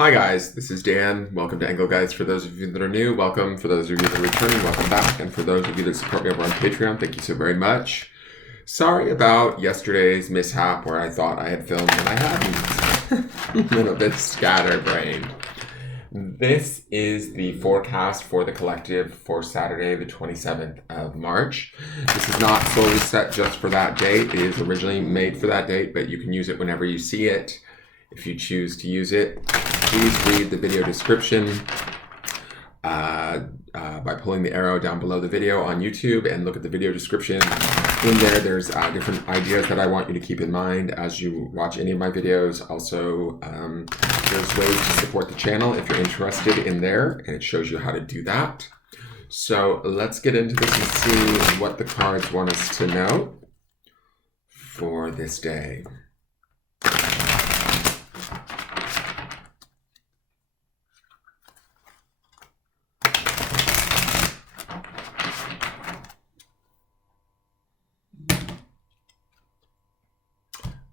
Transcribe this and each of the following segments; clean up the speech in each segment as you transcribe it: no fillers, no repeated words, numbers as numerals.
Hi guys, this is Dan. Welcome to Engelgeist. For those of you that are new, welcome. For those of you that are returning, welcome back. And for those of you that support me over on Patreon, thank you so very much. Sorry about yesterday's mishap where I thought I had filmed and I hadn't. A little bit scatterbrained. This is the forecast for the collective for Saturday, the 27th of March. This is not solely set just for that date. It is originally made for that date, but you can use it whenever you see it. If you choose to use it, please read the video description by pulling the arrow down below the video on YouTube and look at the video description. In there, there's different ideas that I want you to keep in mind as you watch any of my videos. Also, there's ways to support the channel if you're interested in there, and it shows you how to do that. So let's get into this and see what the cards want us to know for this day.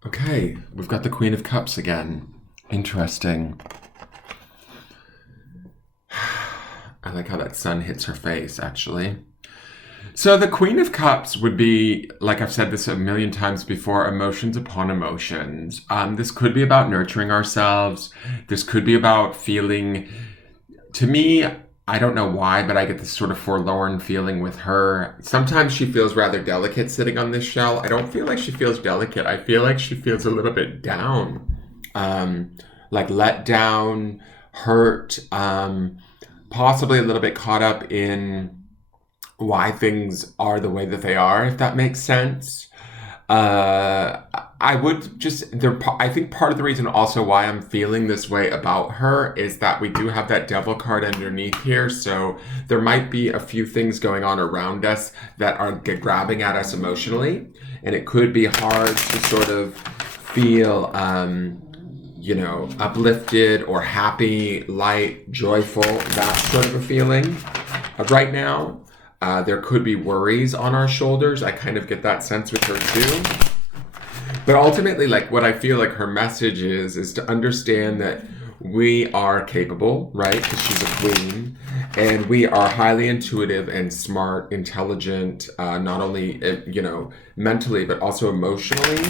Okay, we've got the Queen of Cups again. Interesting. I like how that sun hits her face, actually. So the Queen of Cups would be, like I've said this a million times before, emotions upon emotions. This could be about nurturing ourselves. This could be about feeling, to me, I don't know why, but I get this sort of forlorn feeling with her. Sometimes she feels rather delicate sitting on this shell. I don't feel like she feels delicate. I feel like she feels a little bit down, like let down, hurt, possibly a little bit caught up in why things are the way that they are, if that makes sense. I would just, I think part of the reason also why I'm feeling this way about her is that we do have that devil card underneath here. So there might be a few things going on around us that are grabbing at us emotionally. And it could be hard to sort of feel, uplifted or happy, light, joyful, that sort of a feeling right now. There could be worries on our shoulders. I kind of get that sense with her too. But ultimately, like what I feel like her message is to understand that we are capable, right? Because she's a queen. And we are highly intuitive and smart, intelligent, not only, mentally, but also emotionally.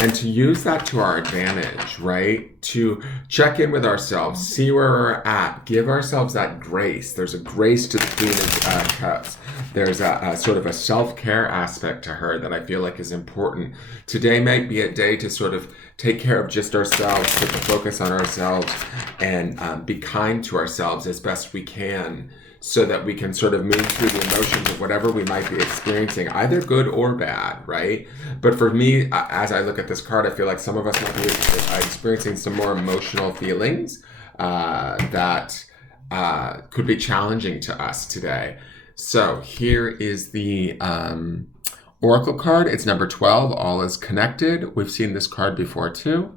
And to use that to our advantage, right? To check in with ourselves, see where we're at, give ourselves that grace. There's a grace to the Queen of Cups. There's a sort of a self-care aspect to her that I feel like is important. Today might be a day to sort of take care of just ourselves, put the focus on ourselves, and be kind to ourselves as best we can, so that we can sort of move through the emotions of whatever we might be experiencing, either good or bad, right? But for me, as I look at this card, I feel like some of us might be experiencing some more emotional feelings that could be challenging to us today. So here is the Oracle card. It's number 12, all is connected. We've seen this card before too.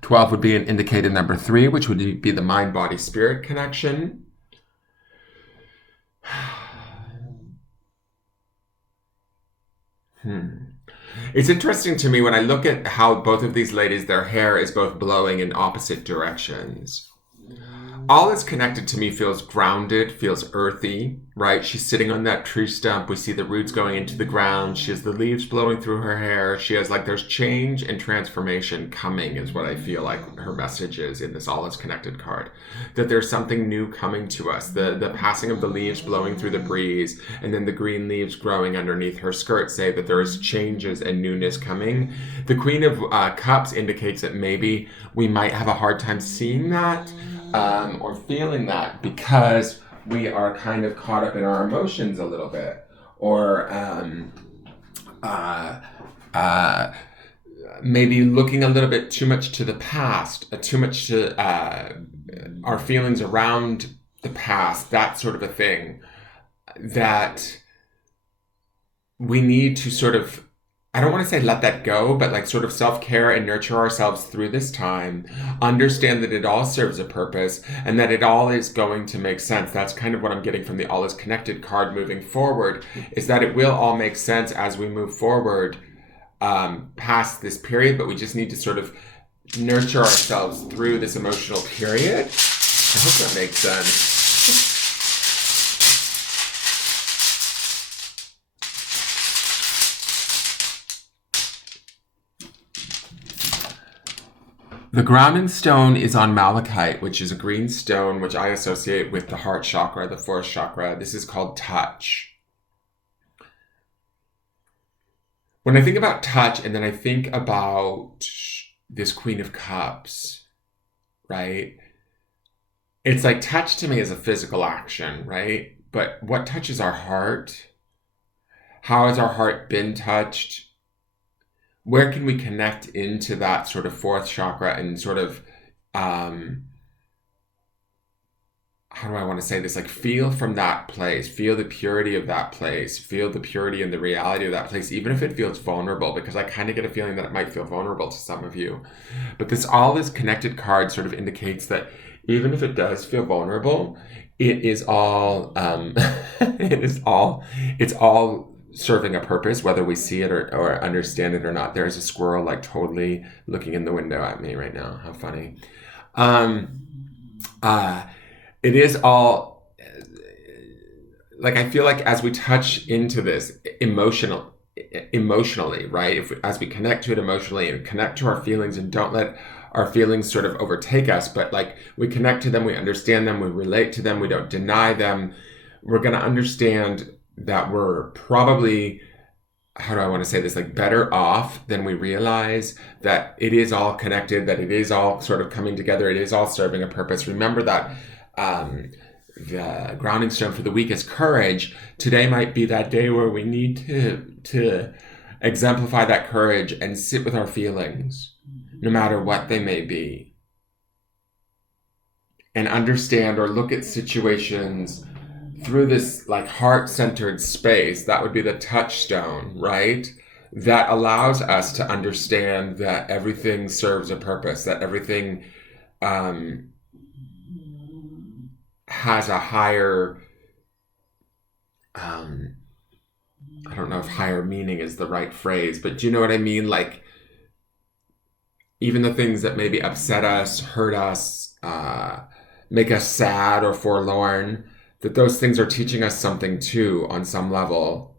12 would be an indicated number 3, which would be the mind, body, spirit connection. It's interesting to me when I look at how both of these ladies, their hair is both blowing in opposite directions. All is connected to me feels grounded, feels earthy, right? She's sitting on that tree stump. We see the roots going into the ground. She has the leaves blowing through her hair. She has there's change and transformation coming is what I feel like her message is in this all is connected card. That there's something new coming to us. The passing of the leaves blowing through the breeze and then the green leaves growing underneath her skirt say that there is changes and newness coming. The Queen of Cups indicates that maybe we might have a hard time seeing that. Or feeling that because we are kind of caught up in our emotions a little bit, or maybe looking a little bit too much to the past, too much to our feelings around the past, that sort of a thing, that we need to sort of, I don't want to say let that go, but sort of self-care and nurture ourselves through this time. Understand that it all serves a purpose and that it all is going to make sense. That's kind of what I'm getting from the All is Connected card moving forward, is that it will all make sense as we move forward past this period, but we just need to sort of nurture ourselves through this emotional period. I hope that makes sense. The grounding stone is on malachite, which is a green stone, which I associate with the heart chakra, the fourth chakra. This is called touch. When I think about touch, and then I think about this Queen of Cups, right? It's like touch to me is a physical action, right? But what touches our heart? How has our heart been touched? Where can we connect into that sort of fourth chakra and sort of, how do I want to say this? Like feel from that place, feel the purity of that place, feel the purity and the reality of that place, even if it feels vulnerable, because I kind of get a feeling that it might feel vulnerable to some of you. But all this connected card sort of indicates that even if it does feel vulnerable, it is all, it's all serving a purpose, whether we see it or understand it or not. There's a squirrel like totally looking in the window at me right now. How funny. It is all like, I feel like as we touch into this emotionally, right? As we connect to it emotionally and connect to our feelings and don't let our feelings sort of overtake us, but like we connect to them, we understand them, we relate to them, we don't deny them, we're going to understand that we're probably, how do I want to say this, like better off than we realize, that it is all connected, that it is all sort of coming together, it is all serving a purpose. Remember that the grounding stone for the week is courage. Today might be that day where we need to exemplify that courage and sit with our feelings, no matter what they may be, and understand or look at situations through this like heart-centered space. That would be the touchstone, right? That allows us to understand that everything serves a purpose, that everything has a higher, I don't know if higher meaning is the right phrase, but do you know what I mean? Like, even the things that maybe upset us, hurt us, make us sad or forlorn, that those things are teaching us something too on some level.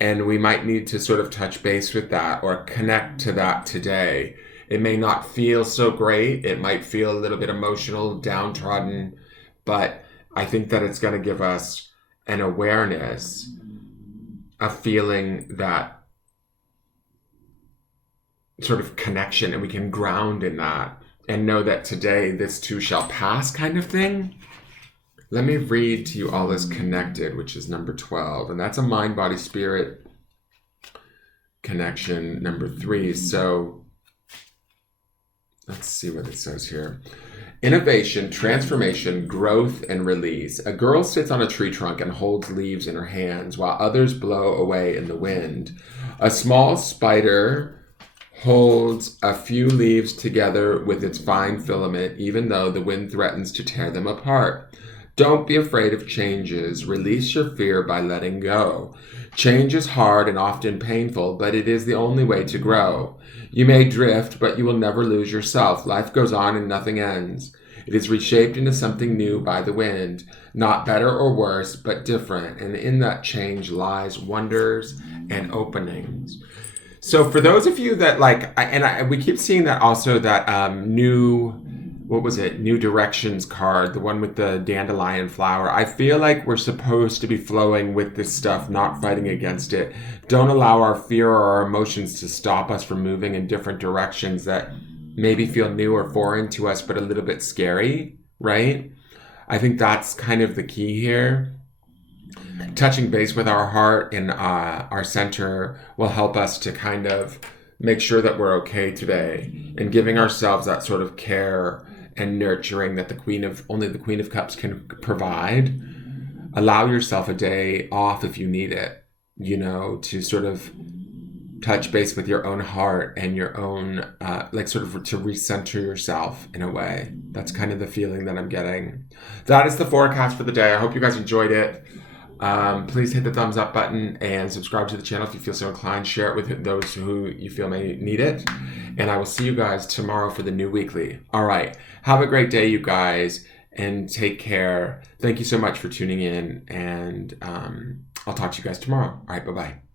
And we might need to sort of touch base with that or connect to that today. It may not feel so great. It might feel a little bit emotional, downtrodden, but I think that it's going to give us an awareness, a feeling that sort of connection, and we can ground in that and know that today this too shall pass kind of thing. Let me read to you all is connected, which is number 12. And that's a mind, body, spirit connection, number 3. So let's see what it says here. Innovation, transformation, growth, and release. A girl sits on a tree trunk and holds leaves in her hands while others blow away in the wind. A small spider holds a few leaves together with its fine filament, even though the wind threatens to tear them apart. Don't be afraid of changes. Release your fear by letting go. Change is hard and often painful, but it is the only way to grow. You may drift, but you will never lose yourself. Life goes on and nothing ends. It is reshaped into something new by the wind, not better or worse, but different. And in that change lies wonders and openings. So for those of you that we keep seeing that also, that new directions card, the one with the dandelion flower. I feel like we're supposed to be flowing with this stuff, not fighting against it. Don't allow our fear or our emotions to stop us from moving in different directions that maybe feel new or foreign to us, but a little bit scary, right? I think that's kind of the key here. Touching base with our heart and our center will help us to kind of make sure that we're okay today, and giving ourselves that sort of care and nurturing that only the Queen of Cups can provide. Allow yourself a day off if you need it, to sort of touch base with your own heart and your own, sort of to recenter yourself in a way. That's kind of the feeling that I'm getting. That is the forecast for the day. I hope you guys enjoyed it. Please hit the thumbs up button and subscribe to the channel if you feel so inclined. Share it with those who you feel may need it. And I will see you guys tomorrow for the new weekly. All right. Have a great day, you guys, and take care. Thank you so much for tuning in, and I'll talk to you guys tomorrow. All right. Bye-bye.